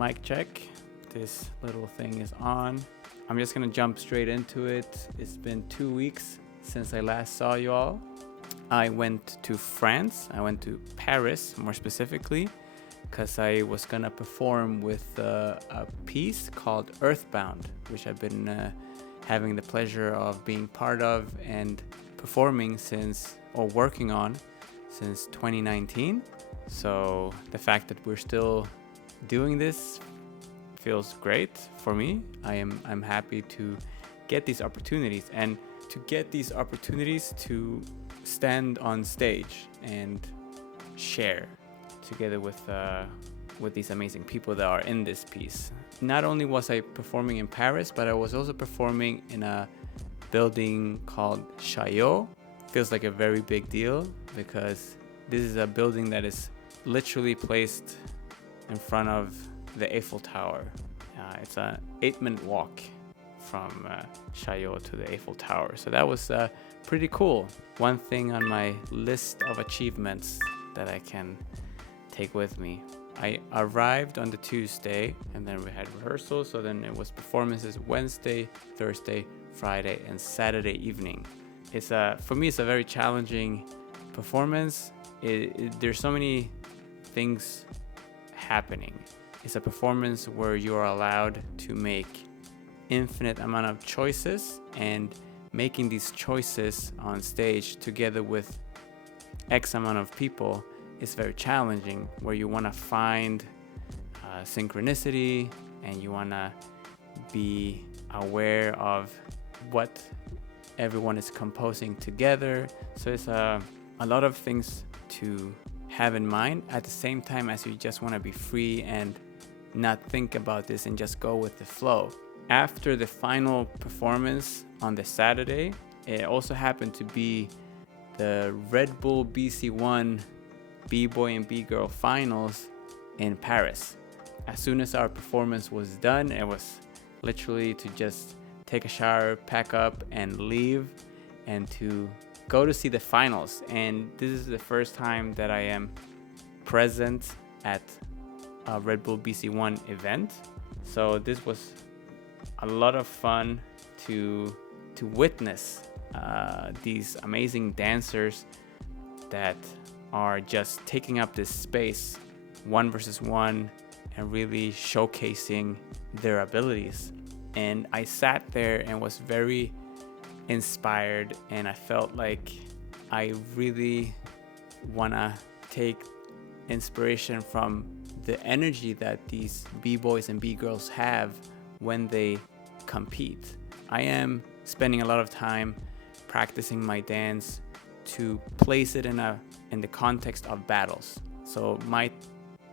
Mic check. This little thing is on. I'm just gonna jump straight into it. It's been 2 weeks since I last saw you all. I went to France. I went to Paris, more specifically, because I was gonna perform with a piece called Earthbound, which I've been having the pleasure of being part of and performing working on since 2019. So the fact that we're still doing this feels great for me. I'm happy to get these opportunities and to get these opportunities to stand on stage and share together with these amazing people that are in this piece. Not only was I performing in Paris, but I was also performing in a building called Chaillot. Feels like a very big deal because this is a building that is literally placed in front of the Eiffel Tower. It's an 8-minute walk from Chaillot to the Eiffel Tower. So that was pretty cool. One thing on my list of achievements that I can take with me. I arrived on the Tuesday and then we had rehearsals. So then it was performances Wednesday, Thursday, Friday, and Saturday evening. For me, it's a very challenging performance. There's so many things happening. It's a performance where you are allowed to make infinite amount of choices, and making these choices on stage together with X amount of people is very challenging, where you want to find synchronicity and you want to be aware of what everyone is composing together. So it's a lot of things to have in mind at the same time as you just want to be free and not think about this and just go with the flow. After the final performance on the Saturday, it also happened to be the Red Bull BC1 B-Boy and B-Girl finals in Paris. As soon as our performance was done, it was literally to just take a shower, pack up, and leave, and to go to see the finals. And this is the first time that I am present at a Red Bull BC1 event. So this was a lot of fun to witness these amazing dancers that are just taking up this space 1 versus 1 and really showcasing their abilities. And I sat there and was very inspired, and I felt like I really want to take inspiration from the energy that these B-boys and B-girls have when they compete. I am spending a lot of time practicing my dance to place it in the context of battles. So my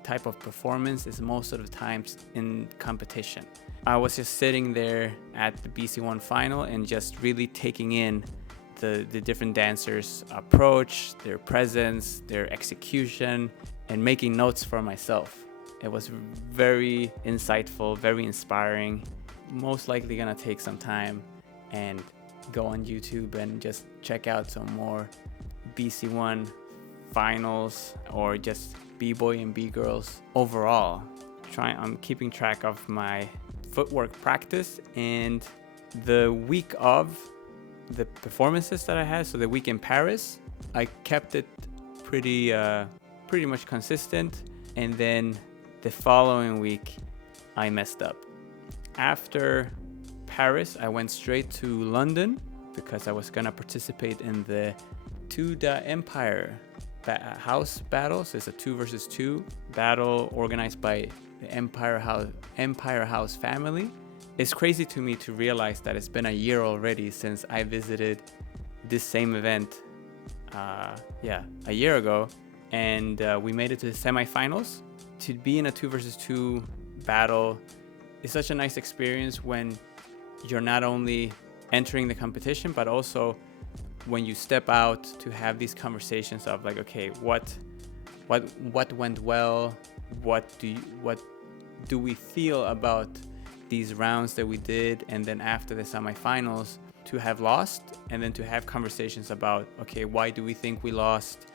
type of performance is most of the times in competition. I was just sitting there at the BC1 final and just really taking in the different dancers' approach, their presence, their execution, and making notes for myself. It was very insightful, very inspiring. Most likely gonna take some time and go on YouTube and just check out some more BC1 finals or just B-boy and B-girls overall. I'm keeping track of my footwork practice, and the week of the performances that I had, so the week in Paris, I kept it pretty much consistent, and then the following week I messed up. After Paris, I went straight to London because I was gonna participate in the To Da Empire house battle. So it's a 2 versus 2 battle organized by the Empire House family. It's crazy to me to realize that it's been a year already since I visited this same event a year ago, and we made it to the semifinals. To be in a 2 versus 2 battle is such a nice experience when you're not only entering the competition, but also when you step out to have these conversations of like, okay, what went well, what do we feel about these rounds that we did, and then after the semifinals to have lost, and then to have conversations about, okay, why do we think we lost,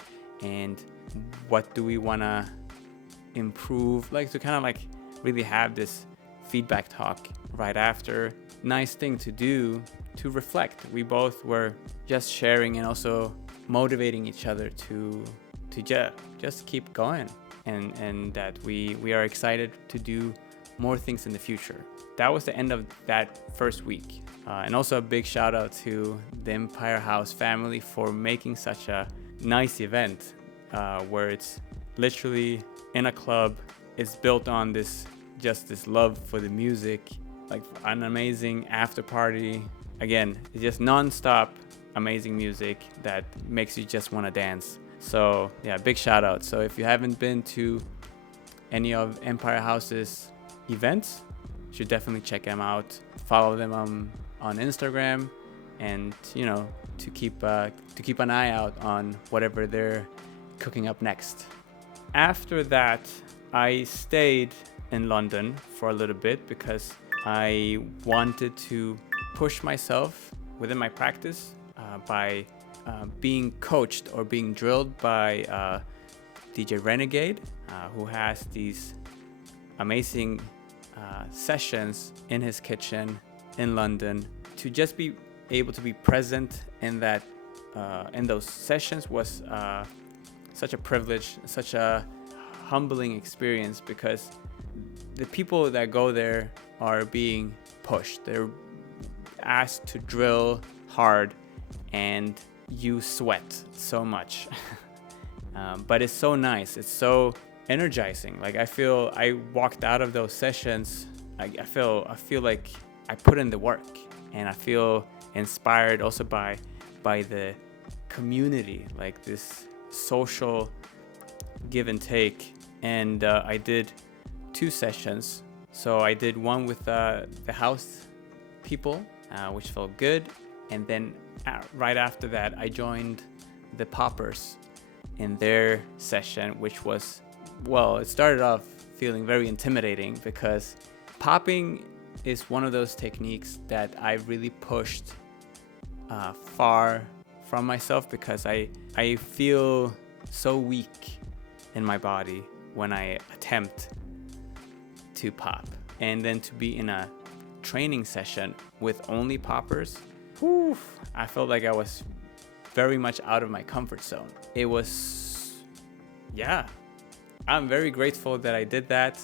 and what do we want to improve, like to kind of like really have this feedback talk right after. Nice thing to do to reflect. We both were just sharing and also motivating each other to just keep going, and that we are excited to do more things in the future. That was the end of that first week. And also a big shout out to the Empire House family for making such a nice event where it's literally in a club. It's built on this love for the music, like an amazing after party. Again, it's just non-stop amazing music that makes you just want to dance. So yeah, big shout out. So if you haven't been to any of Empire House's events, you should definitely check them out. Follow them on Instagram, and to keep an eye out on whatever they're cooking up next. After that, I stayed in London for a little bit because I wanted to push myself within my practice by being coached or being drilled by DJ Renegade, who has these amazing sessions in his kitchen in London. To just be able to be present in those sessions was such a privilege, such a humbling experience, because the people that go there are being pushed. They're asked to drill hard, and you sweat so much. But it's so nice. It's so energizing. Like I walked out of those sessions. I feel like I put in the work, and I feel inspired also by the community, like this social give and take. And I did 2 sessions. So I did one with the house people, which felt good. And then right after that, I joined the poppers in their session, which was, well, it started off feeling very intimidating because popping is one of those techniques that I really pushed far from myself, because I feel so weak in my body when I attempt to pop. And then to be in a training session with only poppers, I felt like I was very much out of my comfort zone. It was, yeah, I'm very grateful that I did that,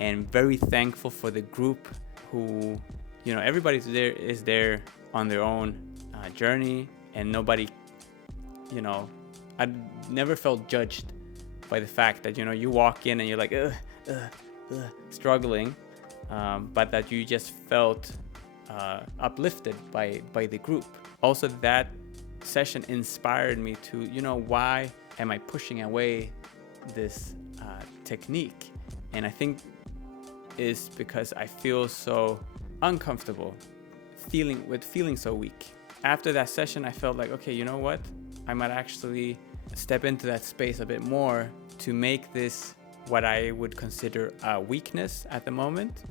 and very thankful for the group who, everybody's there on their own journey, and nobody, I never felt judged by the fact that, you walk in and you're like, struggling, but that you just felt uplifted by the group. Also, that session inspired me to, why am I pushing away this technique? And I think is because I feel so uncomfortable feeling so weak. After that session, I felt like, okay, you know what? I might actually step into that space a bit more to make this what I would consider a weakness at the moment,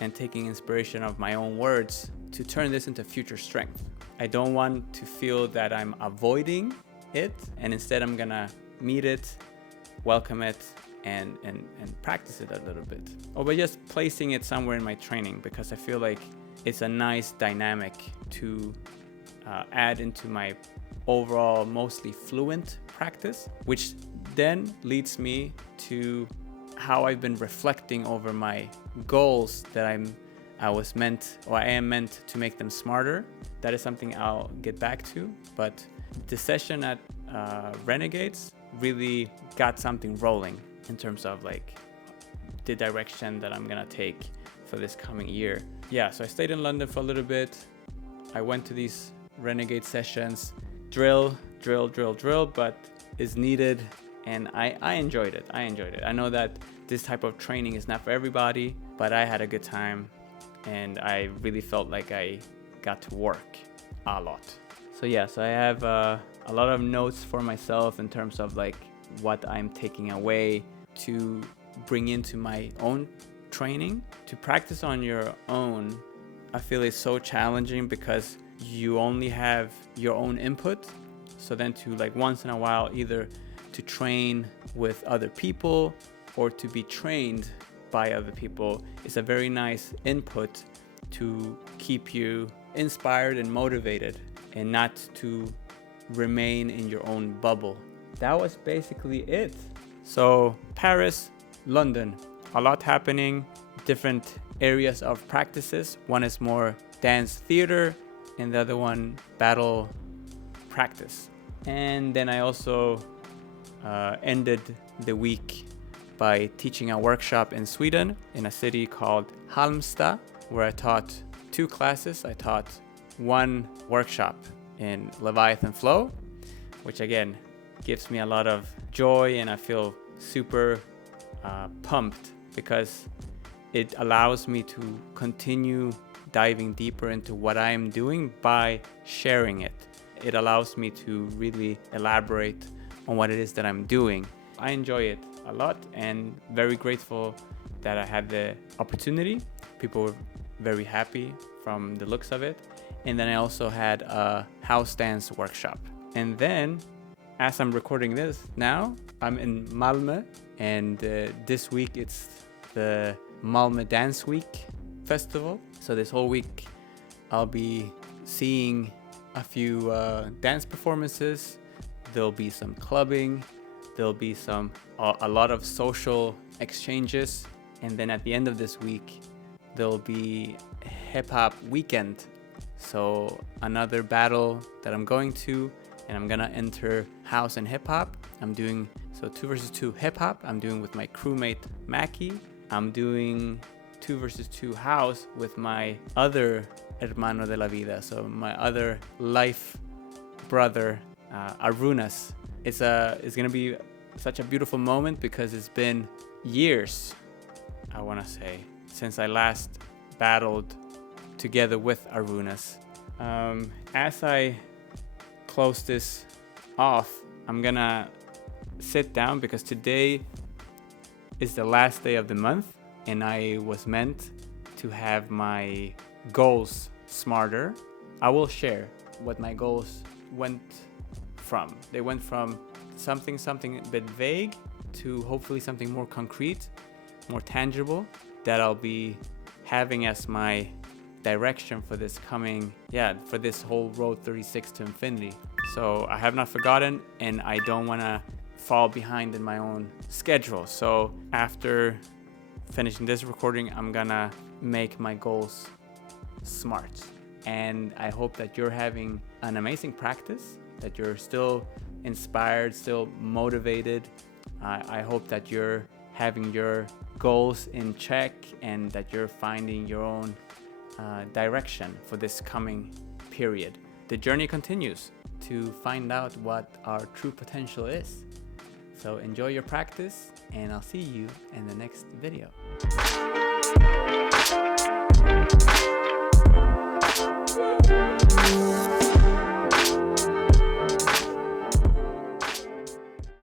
and taking inspiration of my own words to turn this into future strength. I don't want to feel that I'm avoiding it, and instead I'm gonna meet it, welcome it, and practice it a little bit. Or by just placing it somewhere in my training, because I feel like it's a nice dynamic to add into my overall mostly fluent practice, which then leads me to how I've been reflecting over my goals that I am meant to make them smarter. That is something I'll get back to, but the session at Renegades really got something rolling in terms of like the direction that I'm gonna take for this coming year. Yeah, so I stayed in London for a little bit. I went to these Renegade sessions, drill, but is needed, and I enjoyed it. I know that this type of training is not for everybody, but I had a good time, and I really felt like I got to work a lot. So yeah, so I have a lot of notes for myself in terms of like what I'm taking away to bring into my own training. To practice on your own, I feel it's so challenging because you only have your own input. So then to like once in a while, either to train with other people or to be trained by other people is a very nice input to keep you inspired and motivated and not to remain in your own bubble. That was basically it. So Paris, London, a lot happening, different areas of practices. One is more dance theater and the other one battle practice. And then I also ended the week by teaching a workshop in Sweden in a city called Halmstad, where I taught 2 classes. I taught 1 workshop in Leviathan Flow, which again gives me a lot of joy, and I feel super pumped because it allows me to continue diving deeper into what I am doing by sharing it. It allows me to really elaborate on what it is that I'm doing. I enjoy it a lot and very grateful that I had the opportunity. People were very happy from the looks of it. And then I also had a house dance workshop. And then, as I'm recording this now, I'm in Malmö, and this week it's the Malmö Dance Week Festival. So this whole week I'll be seeing a few dance performances. There'll be some clubbing, there'll be a lot of social exchanges, and then at the end of this week there'll be hip hop weekend. So another battle that I'm going to, and I'm gonna enter house and hip hop. I'm doing 2 versus 2 hip hop. I'm doing with my crewmate Mackie. I'm doing 2 versus 2 house with my other hermano de la vida, so my other life brother, Arunas. It's gonna be such a beautiful moment because it's been years, I wanna say, since I last battled together with Arunas. As I close this off, I'm gonna sit down because today is the last day of the month, and I was meant to have my goals smarter. I will share what my goals went from. They went from something a bit vague to hopefully something more concrete, more tangible, that I'll be having as my direction for this for this whole road 36 to infinity. So I have not forgotten, and I don't want to fall behind in my own schedule. So after finishing this recording, I'm gonna make my goals smart. And I hope that you're having an amazing practice, that you're still inspired, still motivated. I hope that you're having your goals in check and that you're finding your own direction for this coming period. The journey continues to find out what our true potential is. So enjoy your practice, and I'll see you in the next video.